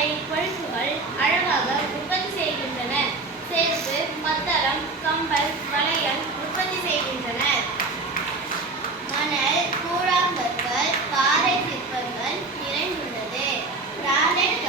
கொழுப்புகள் அழகாக உற்பத்தி செய்கின்றனர். சேர்த்து, பத்தரம், கம்பல், வளையல் உற்பத்தி செய்கின்றனர். மணல், கூழாங்கற்கள், பாறை சிற்பங்கள் நிறைந்துள்ளது. கிரானைட்